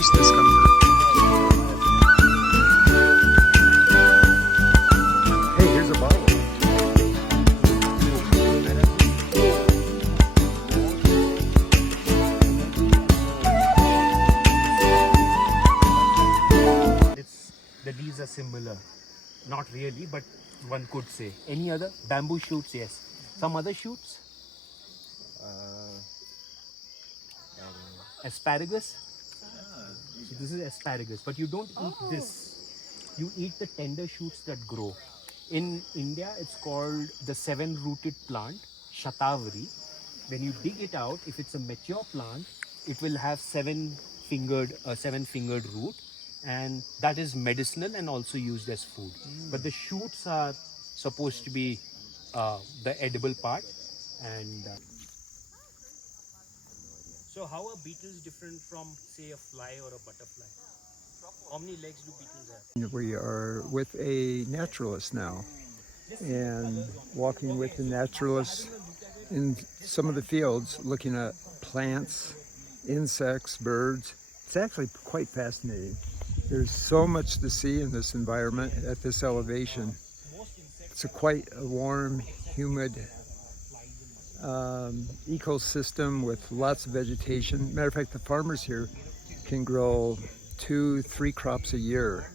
face discomfort. Hey, here's a bottle. The leaves are similar. Not really, but one could say. Any other? Bamboo shoots, yes. Some other shoots? Asparagus? So this is asparagus, but you don't eat this. You eat the tender shoots that grow. In India, it's called the seven-rooted plant, shatavari. When you dig it out, if it's a mature plant, it will have seven-fingered root, and that is medicinal and also used as food. But the shoots are supposed to be the edible part. And so how are beetles different from, say, a fly or a butterfly? How many legs do beetles have? We are with a naturalist now, and walking with the naturalist in some of the fields, looking at plants, insects, birds. It's actually quite fascinating. There's so much to see in this environment at this elevation. It's quite a warm, humid ecosystem with lots of vegetation. Matter of fact, the farmers here can grow 2-3 crops a year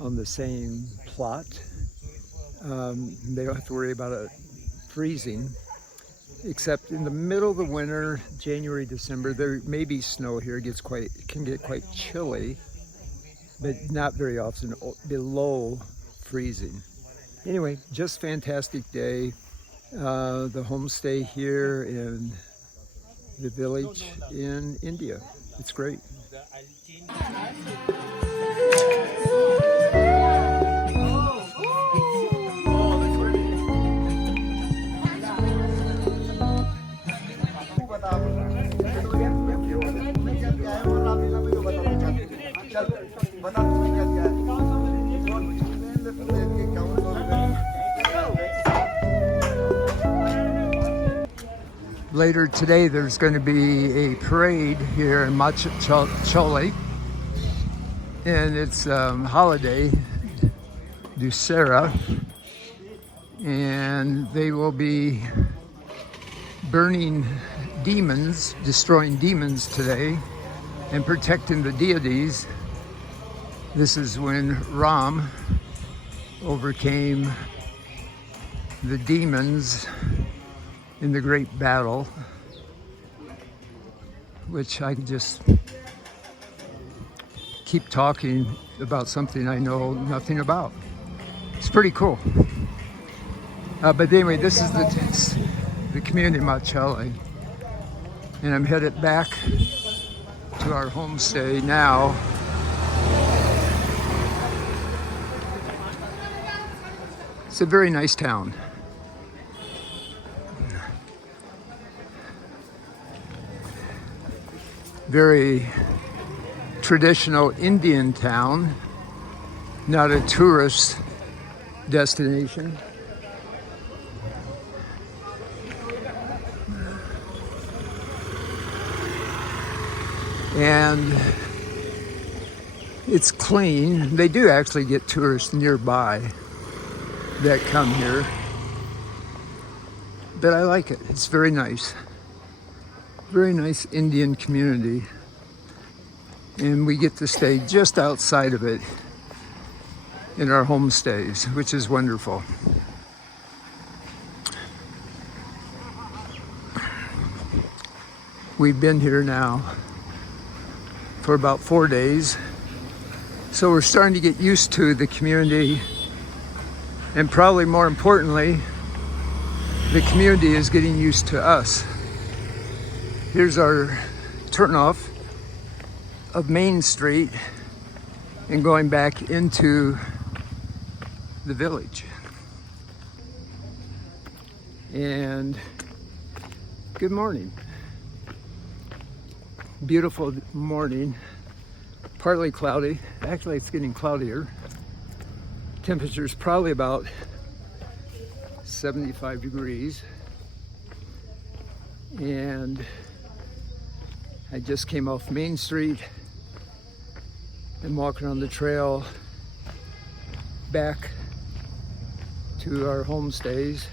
on the same plot. They don't have to worry about it freezing, except in the middle of the winter, January, December, there may be snow here. It can get quite chilly, but not very often below freezing. Anyway, just fantastic day. The homestay here in the village in India. It's great. Later today, there's going to be a parade here in Majkhali, and it's holiday, Dussehra, and they will be burning demons, destroying demons today, and protecting the deities. This is when Ram overcame the demons in the great battle, which I can just keep talking about something I know nothing about. It's pretty cool. But anyway, this is the community of Majkhali, and I'm headed back to our homestay now. It's a very nice town. Very traditional Indian town, not a tourist destination. And it's clean. They do actually get tourists nearby that come here, but I like it. It's very nice. Very nice Indian community, and we get to stay just outside of it in our homestays, which is wonderful. We've been here now for about 4 days, so we're starting to get used to the community, and probably more importantly, the community is getting used to us. Here's our turnoff of Main Street and going back into the village. And good morning. Beautiful morning, partly cloudy. Actually, it's getting cloudier. Temperature's probably about 75 degrees. And I just came off Main Street and walking on the trail back to our homestays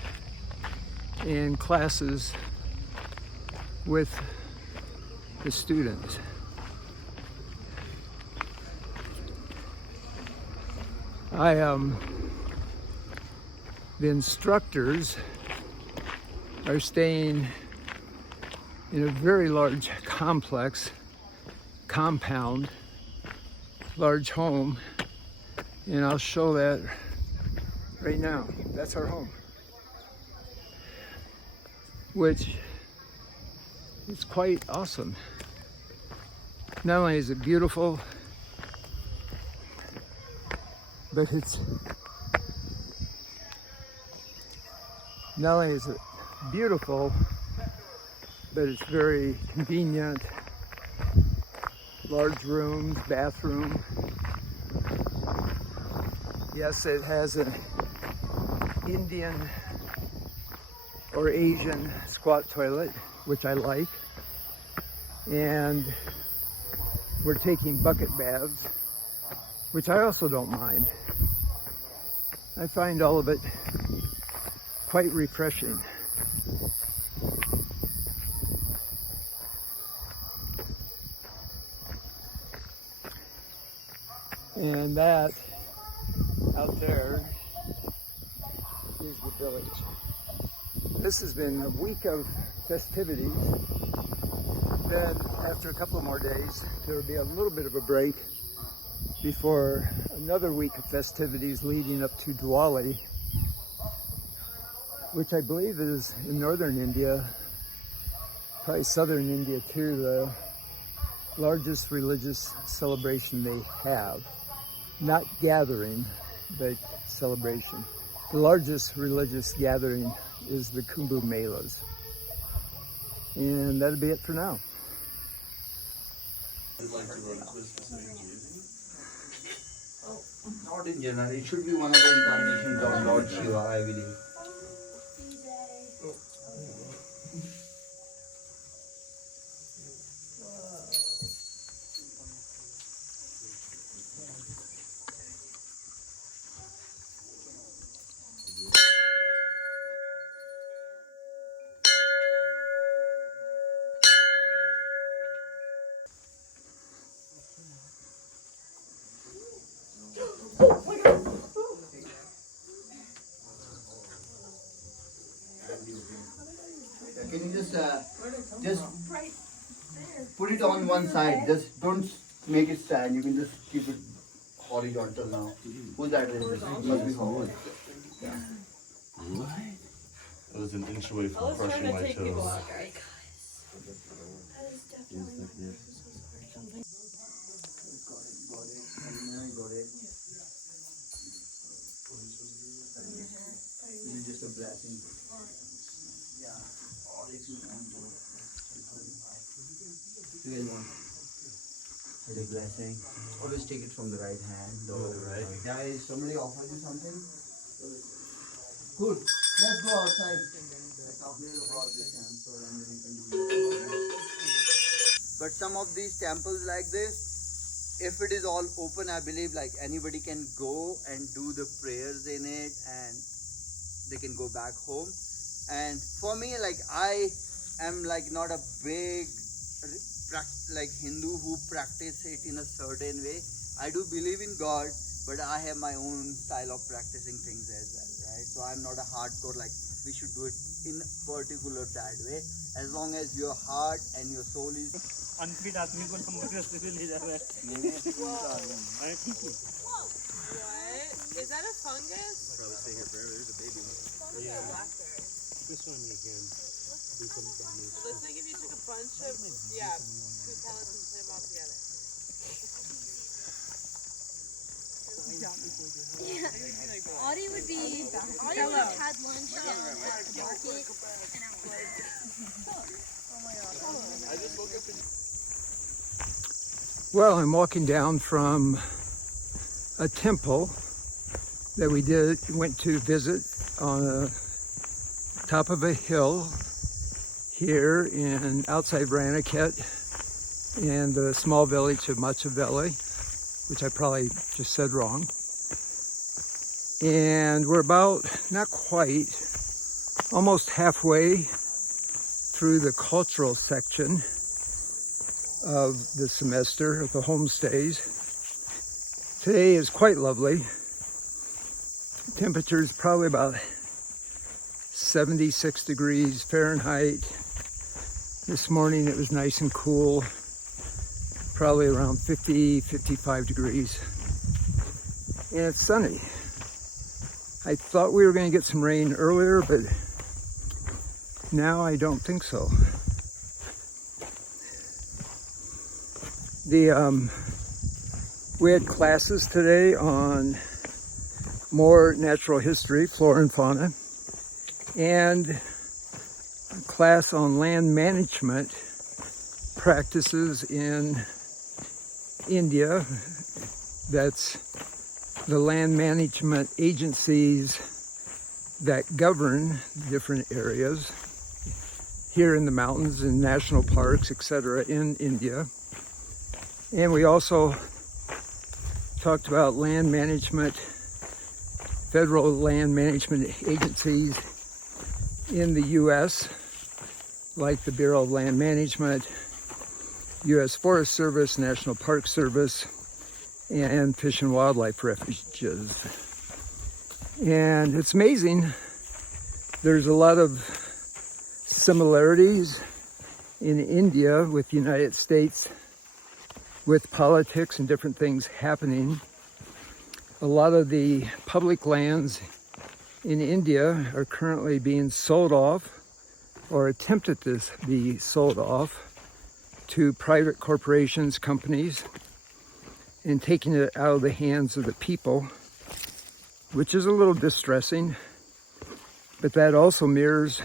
and classes with the students. The instructors are staying in a very large compound, large home, and I'll show that right now. That's our home, which is quite awesome. Not only is it beautiful, but not only is it beautiful, but it's very convenient. Large rooms, bathroom. Yes, it has an Indian or Asian squat toilet, which I like. And we're taking bucket baths, which I also don't mind. I find all of it quite refreshing. And that out there is the village. This has been a week of festivities. Then after a couple more days, there will be a little bit of a break before another week of festivities leading up to Diwali, which I believe is in northern India, probably southern India too, the largest religious celebration they have. Not gathering, but celebration. The largest religious gathering is the Kumbh Melas. And that'll be it for now. Not in general, it should be one of the incarnations of Lord Shiva, I believe. Can you just put it on one side? Just don't make it stand. You can just keep it horizontal now. Whose that is? This must be forward. Yeah. I was an inch away from crushing my toes. This is just a blessing. Yeah. You guys want a blessing? Always take it from the right hand. Right. Guys, somebody offer you something? Good. Let's go outside. But some of these temples like this, if it is all open, I believe like anybody can go and do the prayers in it and they can go back home. And for me, like I am like not a big like Hindu who practice it in a certain way. I do believe in God, but I have my own style of practicing things as well, right? So I'm not a hardcore like we should do it in particular that way. As long as your heart and your soul is unfit आदमी को number रास्ते पे ले जा रहा है। Is that a fungus? This one you can do some damage. Looks like if you took a bunch of, two pellets and put them all together. Audie would have had lunch down at the market, and I was Well, I'm walking down from a temple that we went to visit on the top of a hill here outside Ranakhet in the small village of Majkhali. which I probably just said wrong. And we're about, not quite, almost halfway through the cultural section of the semester of the homestays. Today is quite lovely. Temperature is probably about 76 degrees Fahrenheit. This morning it was nice and cool, probably around 50, 55 degrees. And it's sunny. I thought we were going to get some rain earlier, but now I don't think so. We had classes today on more natural history, flora and fauna, and a class on land management practices in India. That's the land management agencies that govern different areas here in the mountains and national parks, etc., in India. And we also talked about land management, federal land management agencies in the U.S., like the Bureau of Land Management, U.S. Forest Service, National Park Service, and Fish and Wildlife Refuges. And it's amazing. There's a lot of similarities in India with the United States, with politics and different things happening. A lot of the public lands in India are currently being sold off or attempted to be sold off to private corporations, companies, and taking it out of the hands of the people, which is a little distressing. But that also mirrors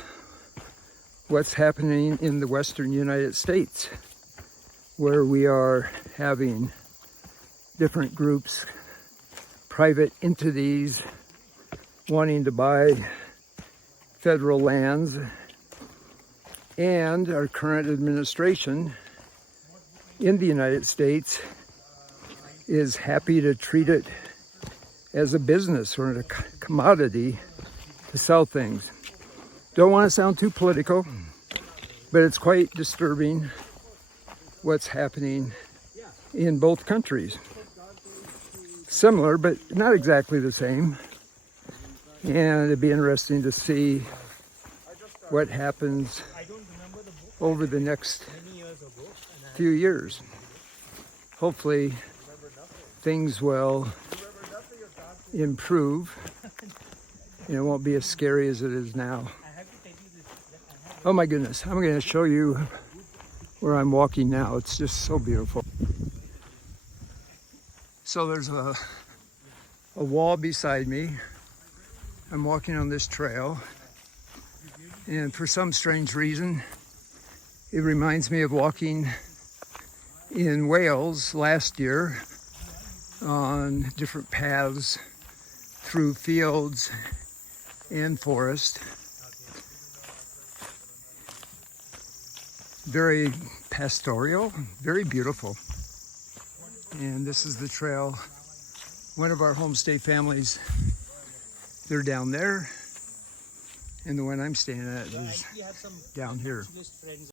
what's happening in the Western United States, where we are having different groups, private entities wanting to buy federal lands, and our current administration in the United States is happy to treat it as a business or a commodity to sell things. Don't want to sound too political, but it's quite disturbing what's happening in both countries. Similar, but not exactly the same. And it'd be interesting to see what happens over the next few years. Hopefully things will improve and it won't be as scary as it is now. Oh my goodness, I'm going to show you where I'm walking now. It's just so beautiful. So there's a wall beside me. I'm walking on this trail, and for some strange reason, it reminds me of walking in Wales last year on different paths through fields and forest. Very pastoral, very beautiful. And this is the trail. One of our homestay families, they're down there, and the one I'm staying at is down here.